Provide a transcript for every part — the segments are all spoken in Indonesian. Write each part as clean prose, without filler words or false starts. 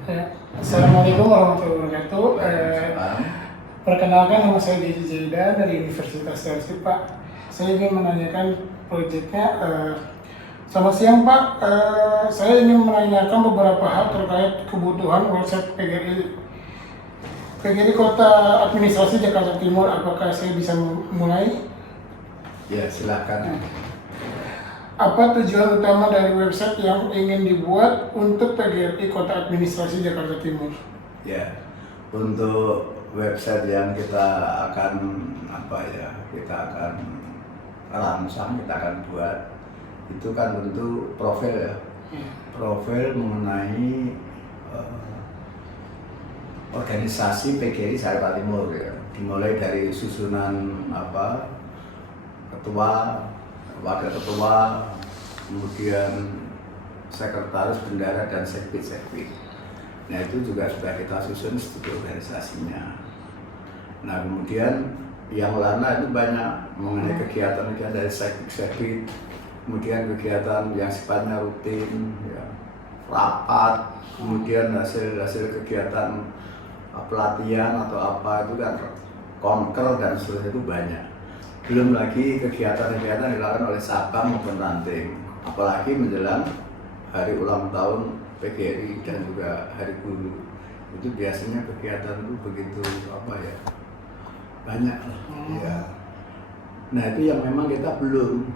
Assalamualaikum warahmatullahi wabarakatuh. Waalaikumsalam. Perkenalkan, nama saya Dedi Jaida dari Universitas Persib, Pak. Saya ingin menanyakan proyeknya. Selamat siang, Pak. Saya ingin menanyakan beberapa hal terkait kebutuhan website PGRI Kota Administrasi Jakarta Timur. Apakah saya bisa mulai? Ya, silakan. Apa tujuan utama dari website yang ingin dibuat untuk PGRI Kota Administrasi Jakarta Timur? Ya, untuk website yang kita akan rangsang, kita akan buat, itu kan tentu profil ya. Profil mengenai organisasi PGRI Jakarta Timur ya. Dimulai dari susunan ketua, wakil ketua, kemudian sekretaris bendara dan sekbid. Nah, itu juga sudah kita susun struktur organisasinya. Nah, kemudian yang lainnya itu banyak mengenai kegiatan dari sekbid, kemudian kegiatan yang sifatnya rutin, ya, rapat, kemudian hasil kegiatan pelatihan atau apa itu kan konker dan seterusnya itu banyak. Belum lagi kegiatan-kegiatan dilakukan oleh cabang maupun ranting, apalagi menjelang hari ulang tahun PGRI dan juga hari guru. Itu biasanya kegiatan itu begitu banyak ya. Nah, itu yang memang kita belum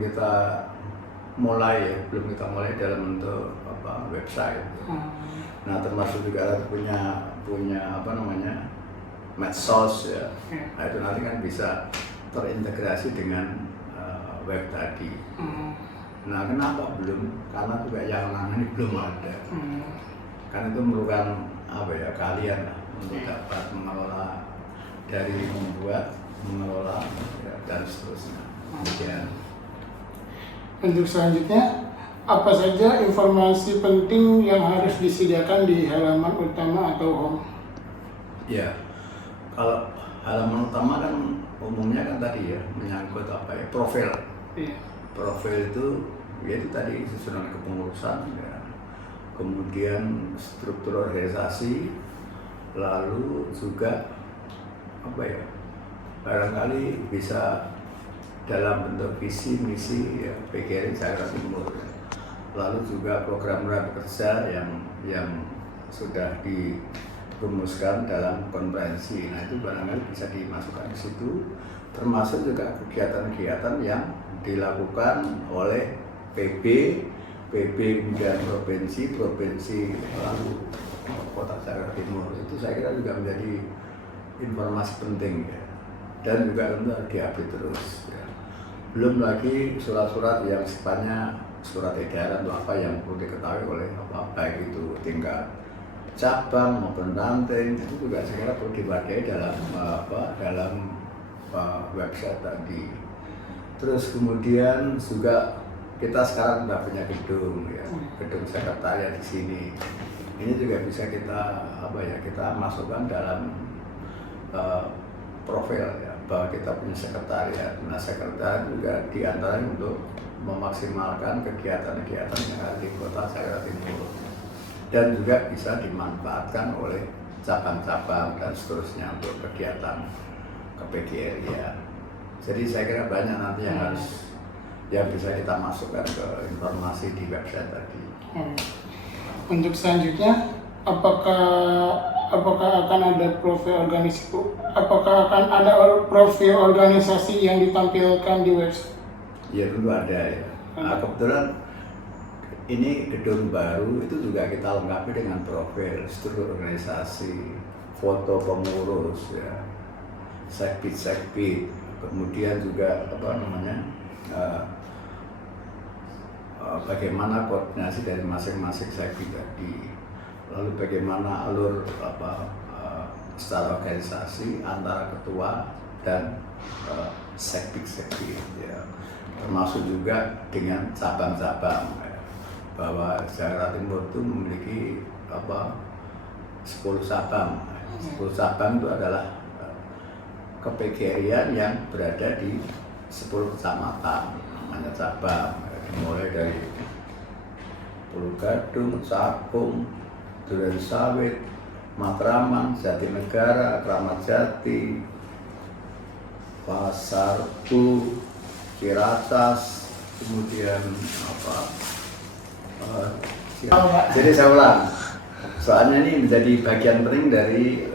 kita mulai dalam bentuk website. Nah, termasuk juga punya medsos ya. Nah, itu nanti kan bisa terintegrasi dengan web tadi. Nah, kenapa belum? Karena juga yang ini belum ada. Karena itu merupakan kalian lah untuk dapat mengelola, dari membuat, mengelola ya, dan seterusnya. Kemudian Untuk selanjutnya, apa saja informasi penting yang harus disediakan di halaman utama atau home? Ya, kalau halaman utama kan umumnya kan tadi ya menyangkut profil. Iya. Profil itu yaitu tadi susunan kepengurusan ya, kemudian struktur organisasi, lalu juga barangkali bisa dalam bentuk visi misi ya, PGRI Jakarta Timur ya. Lalu juga program-program kerja yang sudah dirumuskan dalam konferensi. Nah, itu barangkali bisa dimasukkan di situ, termasuk juga kegiatan-kegiatan yang dilakukan oleh PB kemudian provinsi lalu Kota Jakarta Timur. Itu saya kira juga menjadi informasi penting ya, dan juga tentu harus diupdate terus ya. Belum lagi surat-surat yang sifatnya surat edaran atau apa yang perlu diketahui oleh baik itu tingkat cabang maupun ranting, itu juga saya kira perlu diwadahi dalam website tadi. Terus kemudian juga kita sekarang sudah punya gedung ya, gedung sekretariat di sini. Ini juga bisa kita masukkan dalam profil ya, bahwa kita punya sekretariat. Nah, sekretariat juga diantaranya untuk memaksimalkan kegiatan-kegiatan yang ada di Kota Jakarta Timur, dan juga bisa dimanfaatkan oleh cabang-cabang dan seterusnya untuk kegiatan ke-PGRI ya. Jadi saya kira banyak nanti yang bisa kita masukkan ke informasi di website tadi. Untuk selanjutnya, apakah akan ada profil organisasi yang ditampilkan di website? Ya, tentu ada ya. Nah, kebetulan ini gedung baru, itu juga kita lengkapi dengan profil, struktur organisasi, foto pengurus ya, sekbid, kemudian juga bagaimana koordinasi dari masing-masing sekbid tadi, lalu bagaimana alur secara organisasi antara ketua dan sekbid ya, termasuk juga dengan cabang-cabang ya, bahwa Jakarta Timur itu memiliki 10 cabang. 10 cabang itu adalah ke-PGRI-an yang berada di 10 kecamatan, namanya cabang, mulai dari Pulau Gadung, Cakung, Durensawit, Matraman, Jatinegara, Kramat Jati, Pasar Bu, Ciracas, kemudian apa? Jadi saya ulang, soalnya ini menjadi bagian penting dari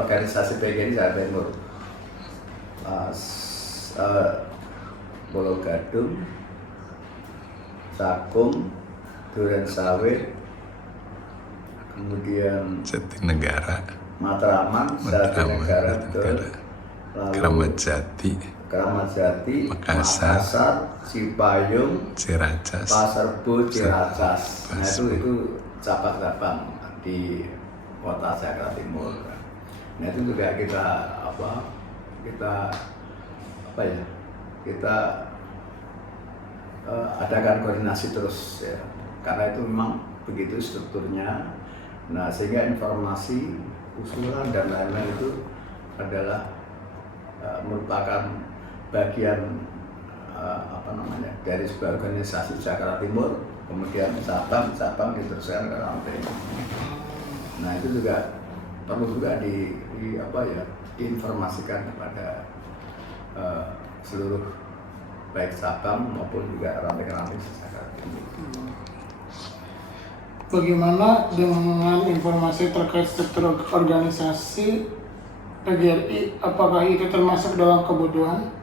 organisasi PGRI Jawa Timur. Pulau Gadung, Cakung, Durensawit, kemudian Jatinegara, Matraman, Jatinegara, Kramat Jati, Makassar, Cipayung, Ciracas, Pasar Bu, Ciracas. Nah itu cabang-cabang di kota Jakarta Timur. Nah itu juga kita adakan koordinasi terus ya. Karena itu memang begitu strukturnya. Nah sehingga informasi, usulan dan lain-lain itu adalah merupakan bagian dari sebuah organisasi Jakarta Timur, kemudian cabang diteruskan ke rantai. Nah itu juga perlu juga diinformasikan kepada seluruh baik cabang maupun juga rantai-rantai Jakarta Timur. Bagaimana dengan informasi terkait struktur organisasi PGRI? Apakah itu termasuk dalam kebutuhan?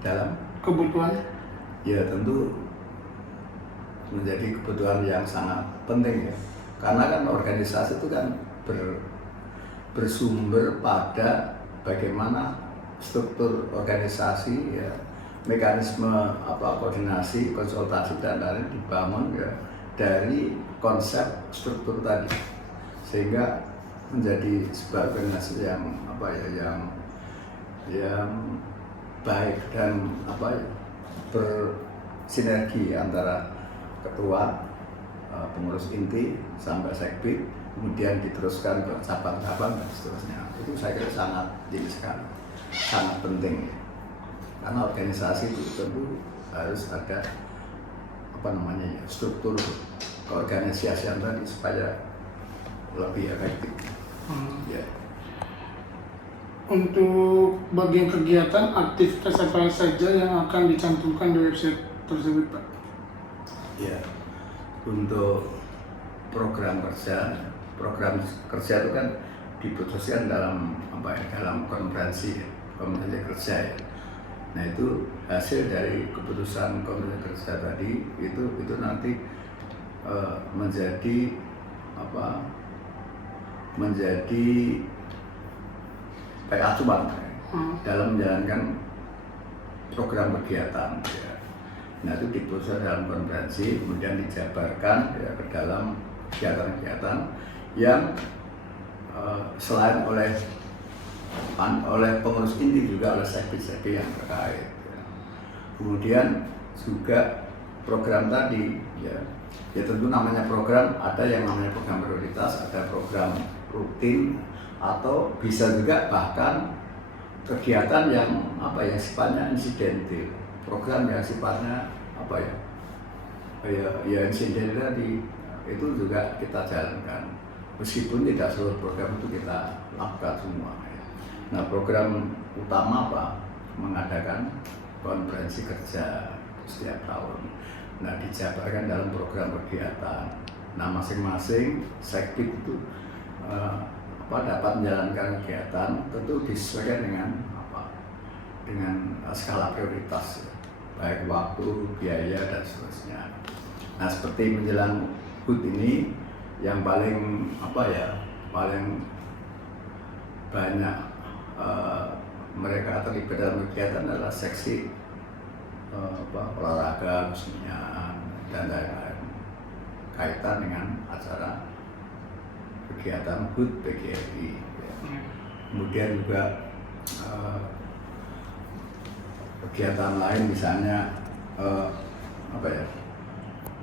Dalam Kebutuhan? ya tentu menjadi kebutuhan yang sangat penting ya. Karena kan organisasi itu kan bersumber pada bagaimana struktur organisasi ya, mekanisme koordinasi, konsultasi dan lain dibangun ya dari konsep struktur tadi, sehingga menjadi sebuah organisasi yang baik dan bersinergi antara ketua, pengurus inti sampai sekbid, kemudian diteruskan ke cabang-cabang dan seterusnya. Itu saya kira sangat sekali, sangat penting karena organisasi itu tentu harus ada struktur keorganisasian tadi supaya lebih efektif. Ya. Untuk bagian kegiatan, aktivitas apa saja yang akan dicantumkan di website tersebut, Pak? Ya, untuk program kerja itu kan diputuskan dalam konferensi kerja ya. Nah itu hasil dari keputusan konferensi kerja tadi itu nanti menjadi kayak acuan dalam menjalankan program kegiatan ya. Nah itu diputuskan dalam konferensi, kemudian dijabarkan ya, ke dalam kegiatan-kegiatan yang selain oleh pengurus inti juga oleh sekbid yang terkait ya. Kemudian juga program tadi ya tentu namanya program, ada yang namanya program prioritas, ada program rutin, atau bisa juga bahkan kegiatan yang sifatnya insidentil, program yang sifatnya insidentil tadi itu juga kita jalankan, meskipun tidak seluruh program itu kita lakukan semua ya. Nah program utama mengadakan konferensi kerja setiap tahun. Nah dijabarkan dalam program kegiatan. Nah masing-masing sekbid itu dapat menjalankan kegiatan tentu disesuaikan dengan skala prioritas, baik waktu, biaya dan seterusnya. Nah seperti menjelang HUT ini yang paling banyak mereka terlibat dalam kegiatan adalah seksi olahraga, kesenian dan lain-lain kaitan dengan acara kegiatan HUT PGRI. Kemudian juga kegiatan lain misalnya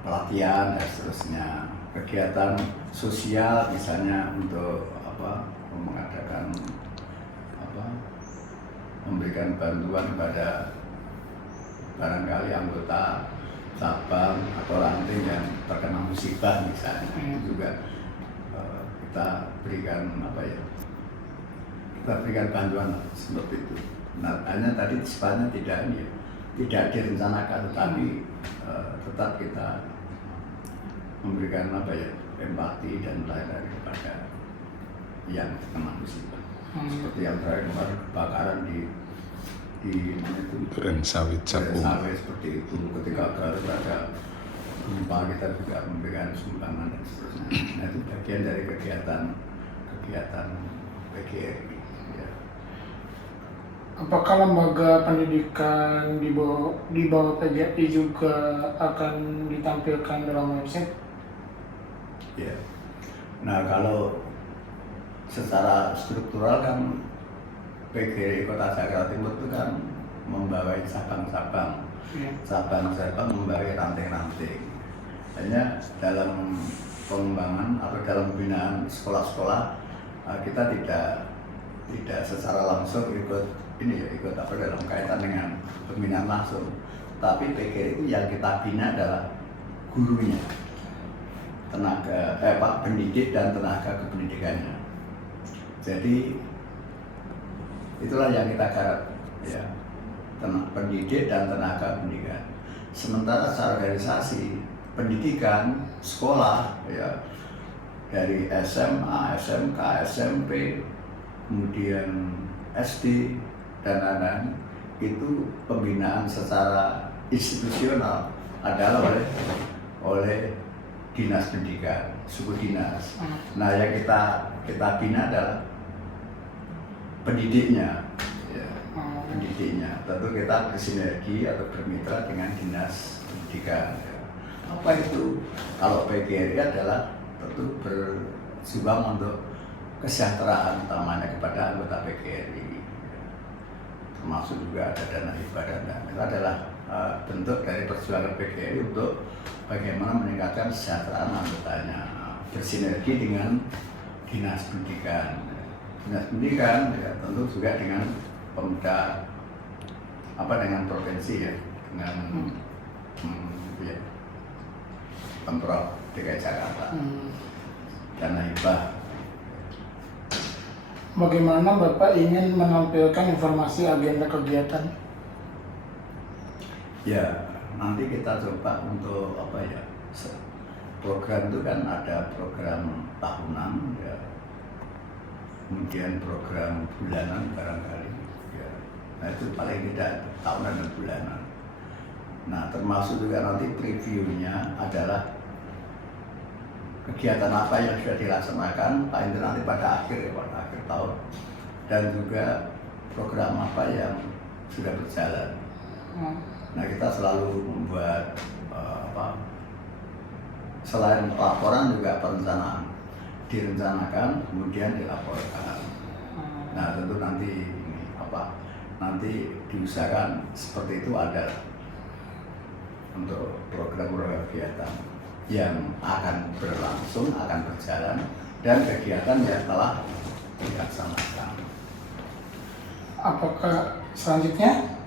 pelatihan dan seterusnya, kegiatan sosial misalnya untuk mengadakan memberikan bantuan kepada barangkali anggota cabang atau ranting yang terkena musibah misalnya, itu juga kita berikan kita berikan bantuan seperti itu. Nah, hanya tadi sifatnya tidak direncanakan, tetapi tetap kita memberikan empati dan lain-lain kepada yang terkena musibah. Seperti yang terakhir kemarin kebakaran di mana itu? Duren Sawit Cakung. Sawit seperti itu, ketika harus ada gempa kita juga memberikan sumbangan dan seterusnya. Nah, itu bagian dari kegiatan PGRI. Ya. Apakah lembaga pendidikan di bawah PGRI juga akan ditampilkan dalam website? Ya. Nah, kalau secara struktural kan PGRI Kota Jakarta Timur itu kan membawai cabang-cabang, cabang-cabang membawai ranting-ranting. Hanya dalam pengembangan atau dalam pembinaan sekolah-sekolah kita tidak secara langsung ikut dalam kaitan dengan pembinaan langsung. Tapi PGRI itu yang kita bina adalah gurunya, pendidik dan tenaga kependidikannya. Jadi itulah yang kita garap, ya, pendidik dan tenaga pendidikan. Sementara secara organisasi pendidikan sekolah, ya, dari SMA, SMK, SMP, kemudian SD dan lain-lain, itu pembinaan secara institusional adalah oleh dinas pendidikan, suku dinas. Nah, yang kita bina adalah pendidiknya, ya, pendidiknya. Tentu kita bersinergi atau bermitra dengan dinas pendidikan. Ya. Apa itu? Kalau PGRI adalah tentu berjuang untuk kesejahteraan utamanya kepada anggota PGRI. Ya. Termasuk juga ada dana hibah dan itu adalah bentuk dari perjuangan PGRI untuk bagaimana meningkatkan kesejahteraan anggotanya, bersinergi dengan dinas pendidikan. Dinas pendidikan ya, tentu juga dengan Pemda dengan provinsi, ya, dengan Pemprov DKI Jakarta, dana hibah. Bagaimana Bapak ingin menampilkan informasi agenda kegiatan? Ya, nanti kita coba untuk program itu kan ada program tahunan, ya, kemudian program bulanan barangkali, ya. Nah, itu paling tidak tahunan dan bulanan. Nah, termasuk juga nanti previewnya adalah kegiatan apa yang sudah dilaksanakan paling tidak nanti pada akhir tahun, dan juga program apa yang sudah berjalan. Nah, kita selalu membuat selain laporan juga perencanaan, direncanakan kemudian dilaporkan. Nah, tentu nanti diusahakan seperti itu ada untuk program-program kegiatan yang akan berlangsung, akan berjalan, dan kegiatan yang telah dilaksanakan.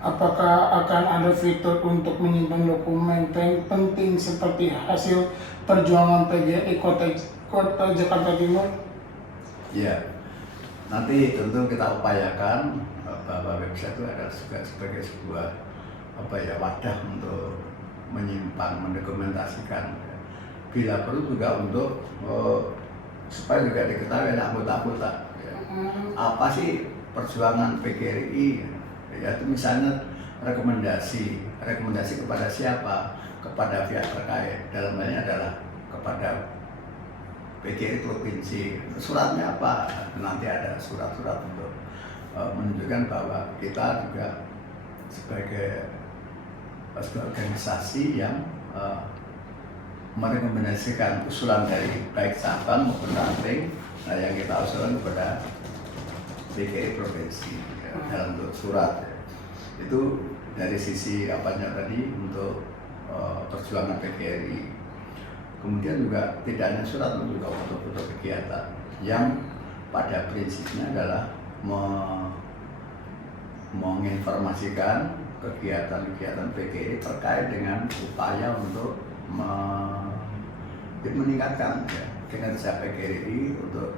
Apakah akan ada fitur untuk menyimpan dokumen penting seperti hasil perjuangan PGRI Kota Jakarta Timur? Ya, nanti tentu kita upayakan bahwa website itu adalah juga sebagai sebuah wadah untuk menyimpan, mendokumentasikan. Bila perlu juga untuk supaya juga diketahui oleh anggota-anggota, ya. Apa sih perjuangan PGRI? Ya, itu misalnya rekomendasi kepada siapa? Kepada pihak terkait. Dalam hal ini adalah kepada PGRI provinsi. Suratnya apa? Nanti ada surat-surat untuk menunjukkan bahwa kita juga sebagai organisasi yang merekomendasikan usulan dari baik cabang maupun ranting, yang kita usulkan kepada DKI provinsi, ya, dalam bentuk surat. Ya. Itu dari sisi tadi untuk perjuangan PGRI. Kemudian juga tidak hanya surat, juga foto-foto kegiatan yang pada prinsipnya adalah menginformasikan kegiatan-kegiatan PGRI terkait dengan upaya untuk meningkatkan ya, kinerja PGRI untuk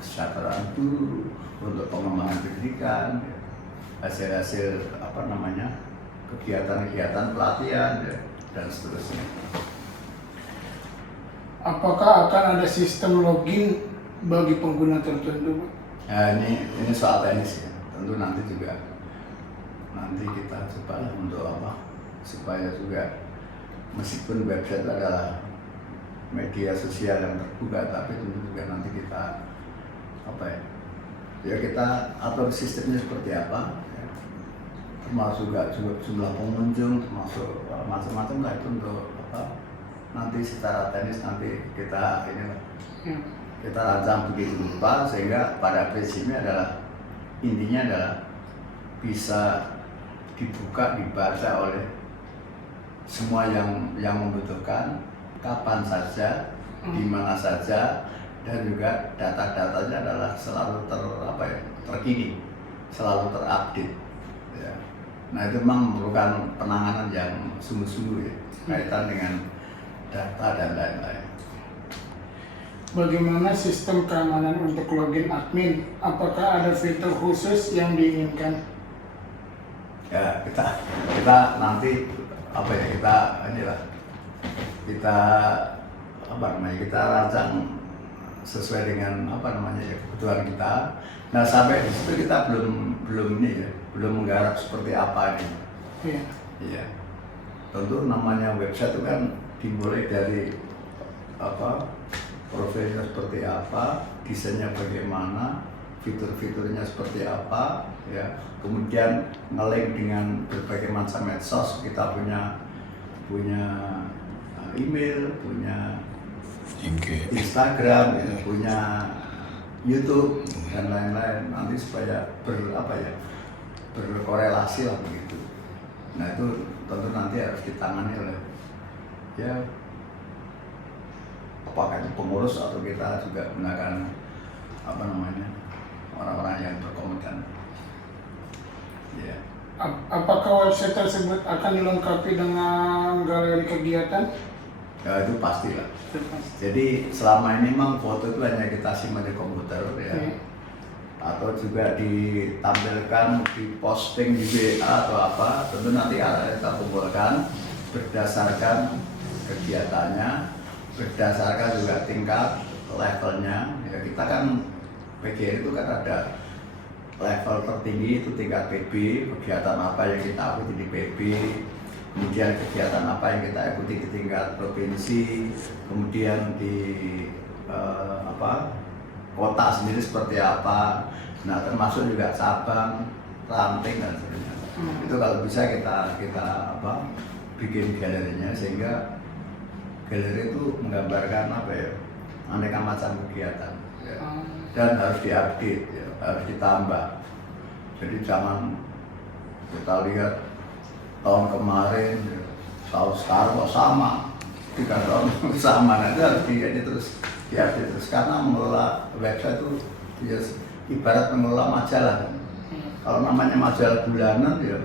kesejahteraan guru, untuk pengembangan pendidikan, ya, hasil-hasil kegiatan-kegiatan pelatihan ya, dan seterusnya. Apakah akan ada sistem login bagi pengguna tertentu? Nah, ini soal teknis ya. Tentu nanti kita coba untuk supaya juga meskipun website adalah media sosial yang terbuka, tapi tentu juga nanti kita kita atur sistemnya seperti apa ya. Termasuk juga jumlah pengunjung, termasuk macam-macam lah itu untuk nanti secara teknis nanti kita rancang begitu rupa sehingga pada prinsipnya intinya adalah bisa dibuka, dibaca oleh semua yang membutuhkan kapan saja, di mana saja, dan juga data-datanya adalah selalu terkini, selalu terupdate. Ya. Nah itu memang memerlukan penanganan yang sungguh-sungguh ya, kaitan dengan data dan lain-lain. Bagaimana sistem keamanan untuk login admin? Apakah ada fitur khusus yang diinginkan? Ya kita nanti kita rancang sesuai dengan kebutuhan kita. Nah sampai di situ kita belum menggarap seperti apa ini. Iya. Iya. Tentu namanya website itu kan dimulai dari profilnya seperti apa, desainnya bagaimana, fitur-fiturnya seperti apa, ya. Kemudian nge-link dengan berbagai macam medsos, kita punya email, punya Instagram, ya, punya YouTube dan lain-lain. Nanti supaya berkorelasi lah begitu. Nah itu tentu nanti harus ditangani oleh apakah itu pengurus atau kita juga gunakan orang-orang yang berkompeten. Ya. Apakah website tersebut akan dilengkapi dengan galeri kegiatan? Ya itu pastilah. Jadi selama ini memang foto itu hanya kita simpan di komputer ya. Atau juga ditampilkan, diposting di WA atau apa. Tentu nanti akan kita kumpulkan berdasarkan kegiatannya, berdasarkan juga tingkat levelnya. Ya, kita kan PGRI itu kan ada level tertinggi itu tingkat PB, kegiatan apa yang kita ikuti di PB, kemudian kegiatan apa yang kita ikuti di tingkat provinsi, kemudian di kota sendiri seperti apa. Nah termasuk juga cabang, ranting dan sebagainya. Itu kalau bisa kita bikin galerinya sehingga galeri itu menggambarkan aneka macam kegiatan ya. Dan harus diupdate ya, harus ditambah. Jadi jangan kita lihat tahun kemarin ya, tahun sekarang kok sama, 3 tahun sama. Nah itu harus diupdate terus karena mengelola website itu ya, ibarat mengelola majalah. Kalau namanya majalah bulanan ya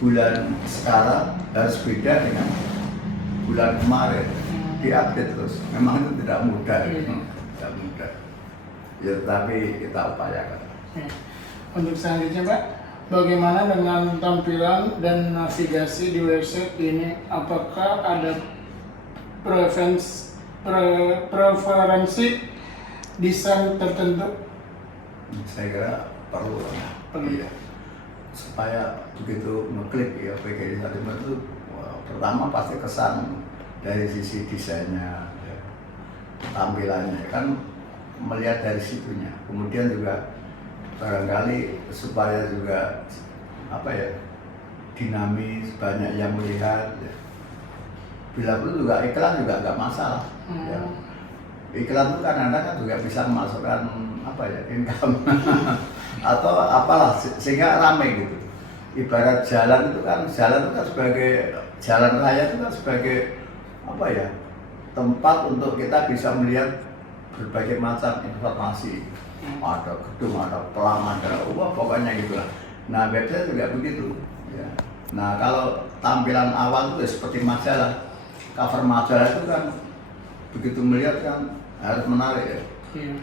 bulan sekarang harus beda dengan bulan kemarin, diupdate terus. Memang itu tidak mudah, tidak mudah. Ya tapi kita upayakan. Untuk selanjutnya Pak, bagaimana dengan tampilan dan navigasi di website ini? Apakah ada preferensi desain tertentu? Saya kira perlu. Iya. Supaya begitu ngeklik ya PGRI Timur itu pertama pasti kesan dari sisi desainnya, ya, tampilannya kan melihat dari situnya. Kemudian juga barangkali supaya juga dinamis, banyak yang melihat. Ya. Bila perlu juga iklan juga nggak masalah. Ya. Iklan itu kadang-kadang kan juga bisa memasukkan income atau apalah sehingga ramai gitu. Ibarat jalan itu kan sebagai jalan raya itu kan sebagai tempat untuk kita bisa melihat berbagai macam informasi. Ada gedung, ada pelang, ada pokoknya gitulah. Nah website juga begitu. Ya. Nah kalau tampilan awal itu ya seperti majalah, cover majalah itu kan begitu melihat kan harus menarik ya.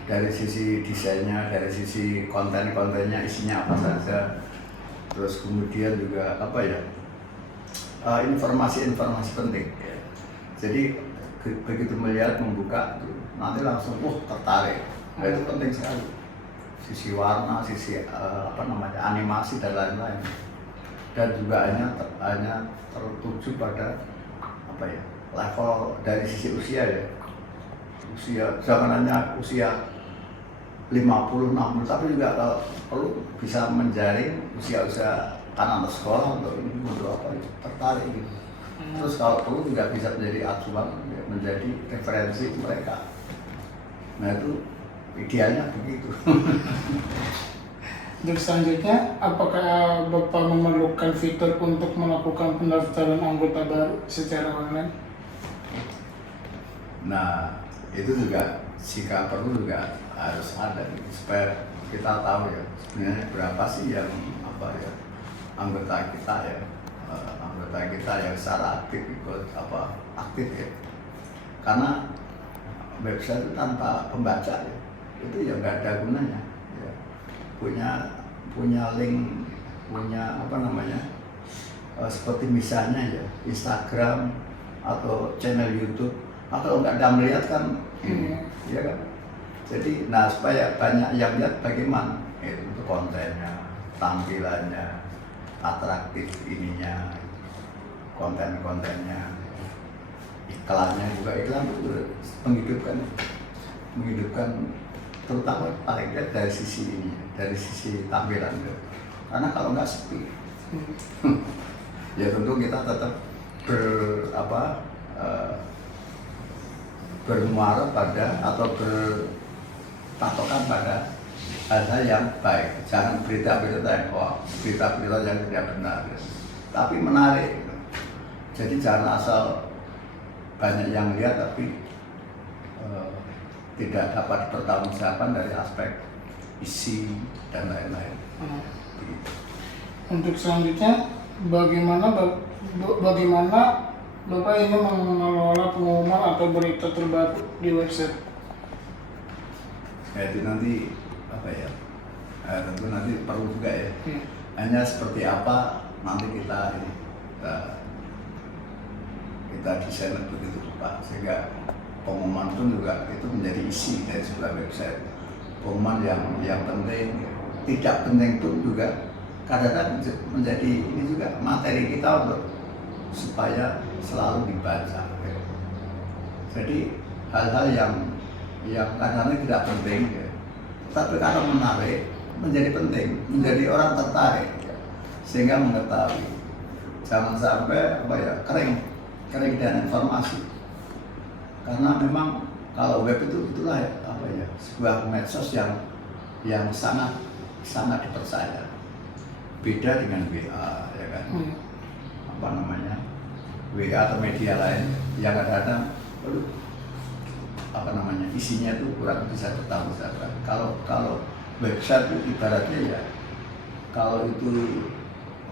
Dari sisi desainnya, dari sisi konten-kontennya, isinya apa saja, terus kemudian juga apa ya, informasi-informasi penting ya. Jadi begitu melihat, membuka nanti langsung tertarik. Nah, itu penting sekali, sisi warna, sisi animasi dan lain-lain, dan juga hanya tertuju pada apa ya, level dari sisi usia ya. Jangan hanya usia 50, 60, tapi juga kalau perlu bisa menjaring usia-usia anak sekolah untuk ini, untuk apa itu, tertarik gitu. Terus kalau perlu juga bisa menjadi acuan, ya, menjadi referensi mereka. Nah itu idealnya begitu. Untuk selanjutnya, apakah Bapak memerlukan fitur untuk melakukan pendaftaran anggota baru secara online? Nah itu juga jika perlu juga harus ada gitu, supaya kita tahu ya sebenarnya berapa sih yang apa ya anggota kita ya, anggota kita yang secara aktif ikut aktif ya. Karena website itu tanpa pembaca ya, itu ya nggak ada gunanya ya. punya link, punya seperti misalnya ya Instagram atau channel YouTube, atau nggak ada melihat kan ya kan. Jadi supaya banyak yang lihat bagaimana itu kontennya, tampilannya atraktif, ininya, konten-kontennya, iklannya juga, iklan itu menghidupkan terutama paling tidak dari sisi ini, dari sisi tampilan itu. Karena kalau nggak sepi ya tentu kita tetap bermuara pada atau berpatokan pada hal-hal yang baik. Jangan berita-berita yang berita-berita yang tidak benar, tapi menarik. Jadi jangan asal banyak yang lihat tapi tidak dapat pertanggungjawaban dari aspek isi dan lain-lain. Untuk selanjutnya, bagaimana Bapak ingin mengelola pengumuman atau berita terbaru di website? Ya, itu nanti tentu nanti perlu juga ya. Hanya seperti apa nanti kita desain begitu Pak, sehingga pengumuman pun juga itu menjadi isi dari sebuah website. Pengumuman yang penting, tidak penting pun juga kadang-kadang menjadi ini juga materi kita untuk supaya selalu dibaca. Jadi hal-hal yang kadang-kadang tidak penting, ya, tapi karena menarik menjadi penting, menjadi orang tertarik, ya, sehingga mengetahui. Jangan sampai kering dengan informasi. Karena memang kalau web itu itulah sebuah medsos yang sangat dipercaya. Beda dengan WA, ya kan? WA atau media lain yang kadang-kadang isinya itu kurang bisa bertanggungjawab. Kalau website itu ibaratnya ya, kalau itu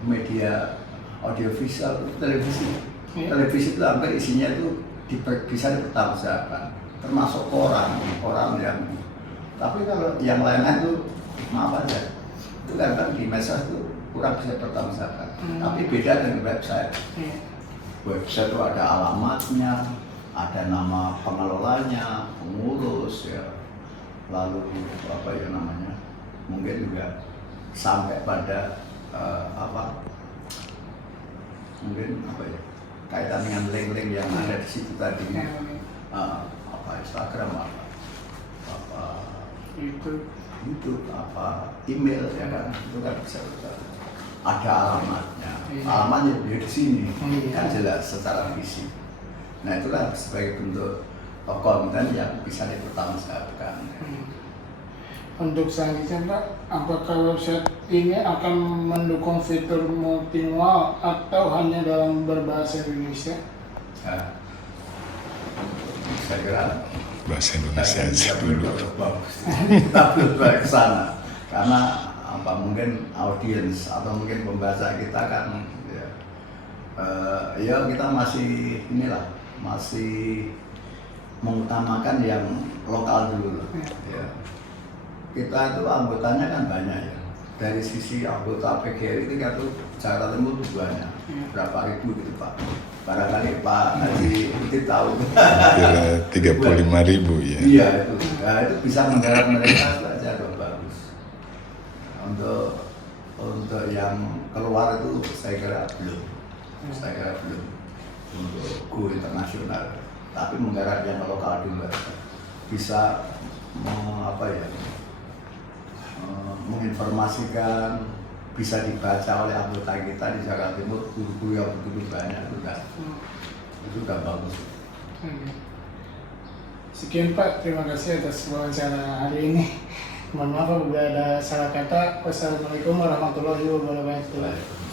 media audiovisual, televisi itu hampir isinya itu bisa dipertanggungjawabkan, termasuk koran yang. Tapi kalau yang lain-lain itu maaf aja, itu kan di medsos itu kurang bisa bertanggungjawabkan. Tapi beda dengan website. Website itu ada alamatnya, ada nama pengelolanya, pengurus ya, lalu mungkin juga sampai pada kaitan dengan link-link yang ada di situ tadi, Instagram, YouTube, email ya kan, itu kan bisa ada alamatnya, alamatnya di sini kan jelas secara fisik. Nah itulah sebagai bentuk konten yang bisa dipertanggungjawabkan. Untuk selanjutnya Pak, apakah website ini akan mendukung fitur multilingual atau hanya dalam berbahasa Indonesia? Ya, saya kira bahasa Indonesia aja dulu. Bagus. Kita belum balik ke sana karena apa mungkin audiens atau mungkin pembaca kita kan ya, ya kita masih inilah masih mengutamakan yang lokal dulu lah. Ya. Kita itu anggotanya kan banyak ya. Dari sisi anggota PGRI itu kan tuh Jakarta Timur itu banyak, berapa ribu gitu Pak. Barangkali Pak Haji Putih tahu. Kira 35.000 ya. Iya itu, nah, itu bisa menggarap mereka saja dong bagus. Untuk yang keluar itu saya kira belum, untuk go internasional. Tapi menggarap yang lokal dulu bisa menginformasikan, bisa dibaca oleh anggota kita di Jakarta Timur, guru-guru yang begitu banyak itu udah bagus. Sekian Pak, terima kasih atas wawancara hari ini. Mohon maaf apabila ada salah kata. Wassalamualaikum warahmatullahi wabarakatuh.